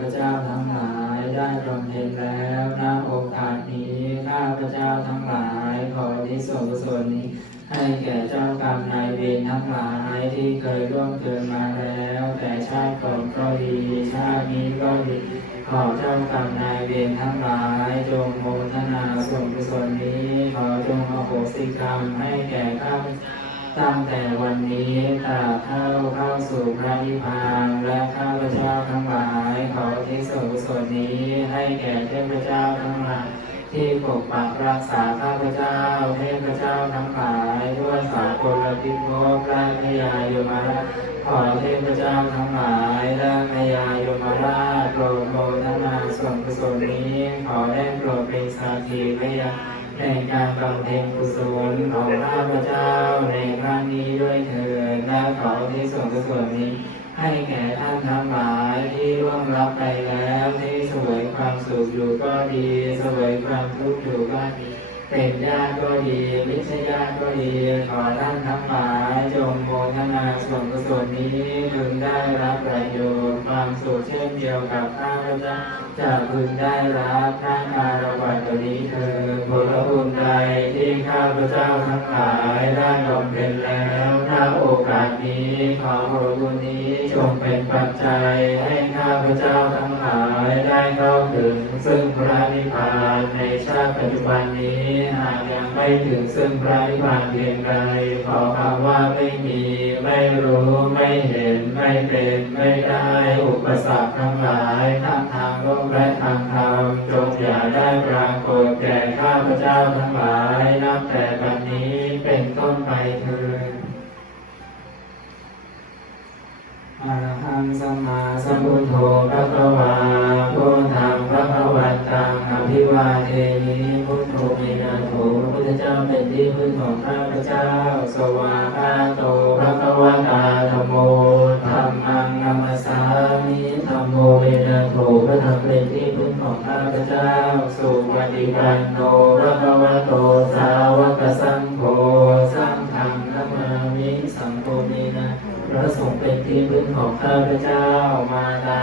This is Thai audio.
พเจ้าทั้งหลายได้บำเพ็ญแล้วณโอกาสนี้ข้าพเจ้าทั้งหลายขอที่ส่วนกุศลนี้ให้แก่เจ้ากรรมนายเวรทั้งหลายที่เคยร่วมเกิดมาแล้ว แต่ชาติก่อนก็ดีชาตินี้ก็ดีขอเจ้ากรรมนายเวรทั้งหลายจงโมทนาส่วนกุศลนี้ขอจงอโหสิกรรมให้แก่ข้าพเจ้าตั้งแต่วันนี้ตราบเท่าเข้าสู่พระนิพพานและข้าพเจ้าทั้งหลาย นี้ให้แก่เทพเจ้าทั้งหลายที่ปกปักรักษาข้าพเจ้าเทพเจ้าทั้งหลายด้วยสากลพิภพและพยายมราชขอเทพเจ้าทั้งหลายและพยายมราชโปรดโมทนาส่วนกุศลนี้ ขอได้โปรดเป็นสาธีพยาในการบำเพ็ญกุศลของข้าพเจ้าในครั้งนี้ด้วยเถิดและขอที่ส่วนกุศลนี้ ให้แก่ท่านทั้งหลายที่ร่วงรับไปแล้วที่ ความสุขอยู่ก็ดีสวยความทุกข์อยู่ก็ดีเป็นญาติก็ดีมิใช่ญาติก็ดีขอท่านทั้งหลายจงโมทนาส่วนกุศลนี้พึงได้รับประโยชน์ความสุขเช่นเดียวกับข้าพเจ้าจะพึงได้รับทั้งอารวัตนี้คือผลบุญใดที่ข้าพเจ้าทั้งหลายได้บำเพ็ญแล้ว โอกาสนี้ขอผลบุญนี้จงเป็นปัจจัยให้ข้าพเจ้าทั้งหลายได้เข้าถึงซึ่งพระนิพพานในชาติปัจจุบันนี้หากยังไม่ถึงซึ่งพระนิพพานเพียงใดขอคำว่าไม่มี ไม่รู้ไม่เห็นไม่เป็นไม่ได้อุปสรรคทั้งหลายทั้งทางโลกและทางธรรมจงอย่าได้ปรากฏแก่ข้าพเจ้าทั้งหลายนับแต่บัดนี้เป็นต้น อรหังสัมมาสัมพุทโธพระคะวาพุทธังพระคะวันตังอภิวาเทมิพุทโธเมนะโถพระพุทธเจ้าเป็นที่พึ่งของข้าพเจ้า สวาคาโตพระคะวตาธรรมโมธรรมังนัมสสามิธรรมโมเมนะโถพระธรรมเป็นที่พึ่งของข้าพเจ้า สุปฏิปันโนพระคะวโตสาวกสัง ระสงฆ์เป็นที่พึ่งของข้าพเจ้ามาตา